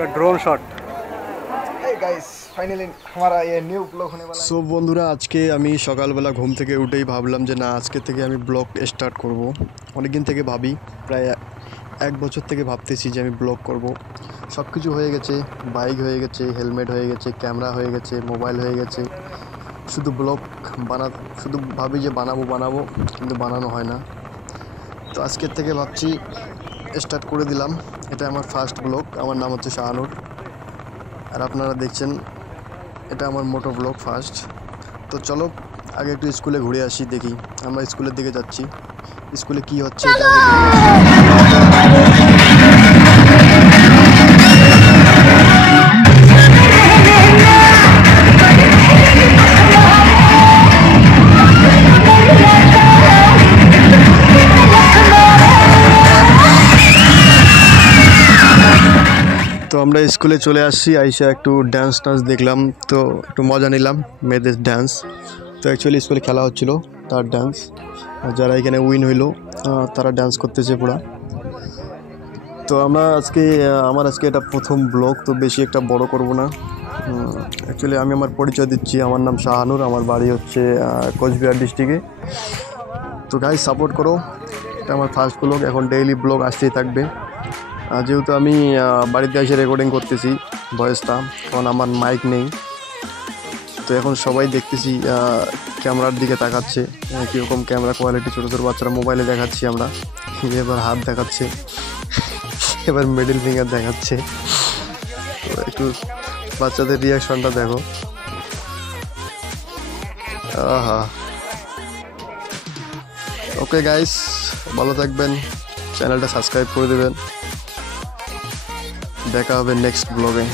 पूरा drone shot. So বন্ধুরা, আজকে আমি সকালবেলা ঘুম থেকে উঠেই ভাবলাম যে না, আজকে থেকে আমি ব্লগ স্টার্ট করব। অনেকদিন থেকে ভাবি, প্রায় এক বছর থেকে ভাবতেছি যে আমি ব্লগ করব। সব কিছু হয়ে গেছে, বাইক হয়ে গেছে, হেলমেট হয়ে গেছে, ক্যামেরা হয়ে গেছে, মোবাইল হয়ে গেছে, শুধু ব্লগ শুধু ভাবি যে বানাবো, কিন্তু বানানো হয় না। তো আজকের থেকে ভাবছি স্টার্ট করে দিলাম। এটা আমার ফার্স্ট ব্লগ। আমার নাম হচ্ছে শাহানুর, আর আপনারা দেখছেন এটা আমার মোটো ব্লগ ফার্স্ট। তো চলো আগে একটু স্কুলে ঘুরে আসি, দেখি আমরা স্কুলের দিকে যাচ্ছি। স্কুলে কি হচ্ছে এটা আগে দেখে তো আমরা স্কুলে চলে আসছি। আইসা একটু ডান্স দেখলাম, তো একটু মজা নিলাম মেয়েদের ডান্স। তো অ্যাকচুয়ালি স্কুলে খেলা হচ্ছিল, তার ডান্স। যারা এখানে উইন হইলো তারা ডান্স করতেছে পুরা। তো আমার আজকে এটা প্রথম ব্লগ, তো বেশি একটা বড় করব না। অ্যাকচুয়ালি আমি আমার পরিচয় দিচ্ছি। আমার নাম শাহানুর, আমার বাড়ি হচ্ছে কোচবিহার ডিস্ট্রিক্টে। তো গাইস, সাপোর্ট করো। এটা আমার ফার্স্ট ব্লগ, এখন ডেইলি ব্লগ আসতেই থাকবে। যেহেতু আমি বাড়িতে এসে রেকর্ডিং করতেছি ভয়েসটা, কারণ আমার মাইক নেই। তো এখন সবাই দেখতেছি ক্যামেরার দিকে তাকাচ্ছে, কীরকম ক্যামেরা কোয়ালিটি। ছোটো ছোটো বাচ্চারা মোবাইলে দেখাচ্ছি আমরা, এবার হাত দেখাচ্ছে, এবার মিডল ফিঙ্গার দেখাচ্ছে। তো একটু বাচ্চাদের রিয়াকশনটা দেখো। আহা, ওকে গাইস, ভালো থাকবেন, চ্যানেলটা সাবস্ক্রাইব করে দেবেন। দেখা হবে নেক্সট ব্লগে।